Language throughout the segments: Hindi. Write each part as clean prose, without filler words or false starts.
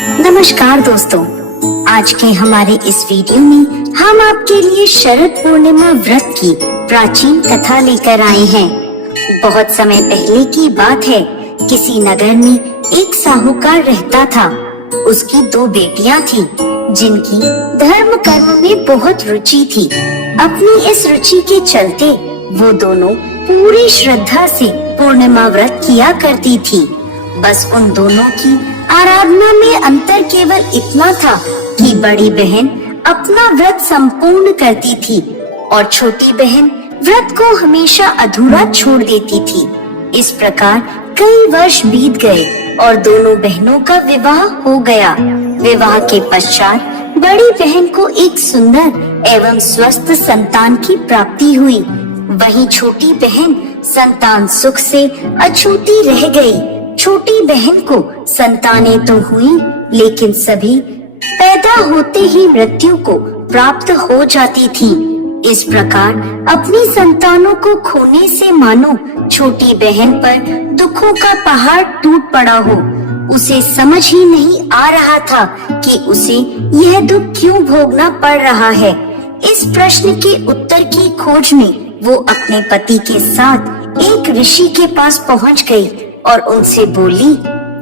नमस्कार दोस्तों, आज के हमारे इस वीडियो में हम आपके लिए शरद पूर्णिमा व्रत की प्राचीन कथा लेकर आए हैं। बहुत समय पहले की बात है, किसी नगर में एक साहूकार रहता था। उसकी 2 बेटियां थीं, जिनकी धर्म कर्म में बहुत रुचि थी। अपनी इस रुचि के चलते वो दोनों पूरी श्रद्धा से पूर्णिमा व्रत किया करती थी। बस उन दोनों की आराधना में अंतर केवल इतना था कि बड़ी बहन अपना व्रत संपूर्ण करती थी और छोटी बहन व्रत को हमेशा अधूरा छोड़ देती थी। इस प्रकार कई वर्ष बीत गए और दोनों बहनों का विवाह हो गया। विवाह के पश्चात बड़ी बहन को एक सुंदर एवं स्वस्थ संतान की प्राप्ति हुई। वहीं छोटी बहन संतान सुख से अछूती रह गई। छोटी बहन को संतानें तो हुई, लेकिन सभी पैदा होते ही मृत्यु को प्राप्त हो जाती थी। इस प्रकार अपनी संतानों को खोने से मानो छोटी बहन पर दुखों का पहाड़ टूट पड़ा हो। उसे समझ ही नहीं आ रहा था कि उसे यह दुख क्यों भोगना पड़ रहा है। इस प्रश्न के उत्तर की खोज में वो अपने पति के साथ एक ऋषि के पास पहुंच गई और उनसे बोली,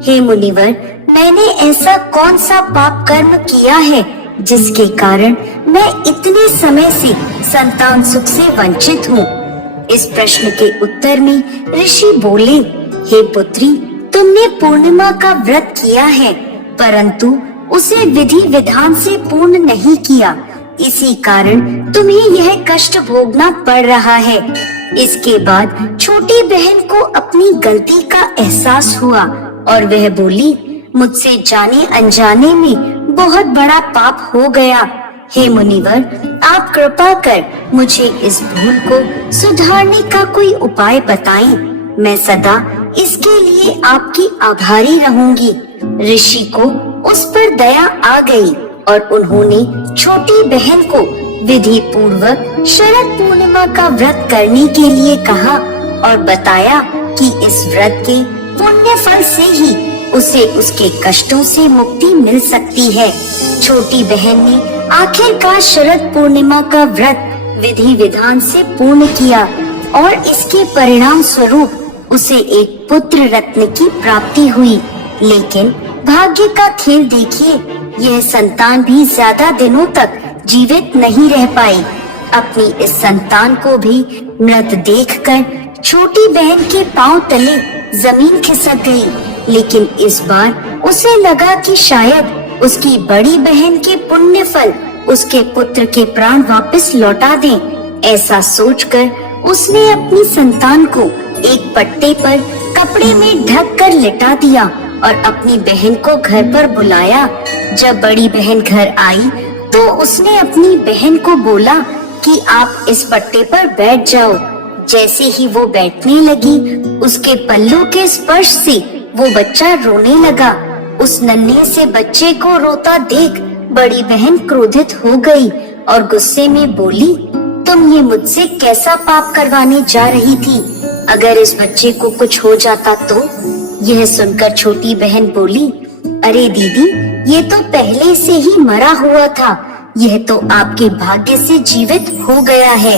हे मुनिवर, मैंने ऐसा कौन सा पाप कर्म किया है जिसके कारण मैं इतने समय से संतान सुख से वंचित हूँ। इस प्रश्न के उत्तर में ऋषि बोले, हे पुत्री, तुमने पूर्णिमा का व्रत किया है, परंतु उसे विधि विधान से पूर्ण नहीं किया। इसी कारण तुम्हें यह कष्ट भोगना पड़ रहा है। इसके बाद छोटी बहन को अपनी गलती का एहसास हुआ और वह बोली, मुझसे जाने अनजाने में बहुत बड़ा पाप हो गया। हे मुनिवर, आप कृपा कर मुझे इस भूल को सुधारने का कोई उपाय बताएं। मैं सदा इसके लिए आपकी आभारी रहूंगी। ऋषि को उस पर दया आ गई और उन्होंने छोटी बहन को विधि पूर्वक शरद पूर्णिमा का व्रत करने के लिए कहा और बताया कि इस व्रत के पुण्य फल से ही उसे उसके कष्टों से मुक्ति मिल सकती है। छोटी बहन ने आखिरकार शरद पूर्णिमा का व्रत विधि विधान से पूर्ण किया और इसके परिणाम स्वरूप उसे एक पुत्र रत्न की प्राप्ति हुई। लेकिन भाग्य का खेल देखिए, यह संतान भी ज्यादा दिनों तक जीवित नहीं रह पाई। अपनी इस संतान को भी मृत देखकर छोटी बहन के पांव तले जमीन खिसक गई। लेकिन इस बार उसे लगा कि शायद उसकी बड़ी बहन के पुण्य फल उसके पुत्र के प्राण वापस लौटा दें। ऐसा सोचकर उसने अपनी संतान को एक पट्टे पर कपड़े में ढक कर लिटा दिया और अपनी बहन को घर पर बुलाया। जब बड़ी बहन घर आई तो उसने अपनी बहन को बोला कि आप इस पट्टे पर बैठ जाओ। जैसे ही वो बैठने लगी, उसके पल्लू के स्पर्श से वो बच्चा रोने लगा। उस नन्हे से बच्चे को रोता देख बड़ी बहन क्रोधित हो गई और गुस्से में बोली, तुम ये मुझसे कैसा पाप करवाने जा रही थी? अगर इस बच्चे को कुछ हो जाता तो? यह सुनकर छोटी बहन बोली, अरे दीदी, ये तो पहले से ही मरा हुआ था। यह तो आपके भाग्य से जीवित हो गया है।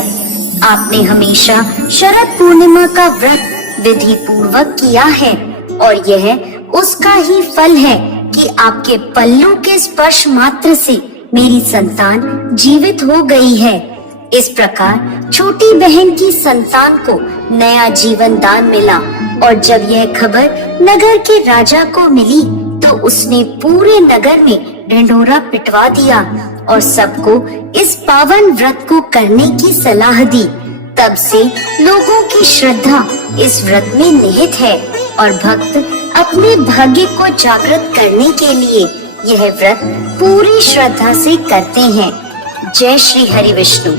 आपने हमेशा शरद पूर्णिमा का व्रत विधि पूर्वक किया है और यह उसका ही फल है कि आपके पल्लू के स्पर्श मात्र से मेरी संतान जीवित हो गई है। इस प्रकार छोटी बहन की संतान को नया जीवन दान मिला और जब यह खबर नगर के राजा को मिली तो उसने पूरे नगर में ढिंढोरा पिटवा दिया और सबको इस पावन व्रत को करने की सलाह दी। तब से लोगों की श्रद्धा इस व्रत में निहित है और भक्त अपने भाग्य को जागृत करने के लिए यह व्रत पूरी श्रद्धा से करते हैं। जय श्री हरि विष्णु।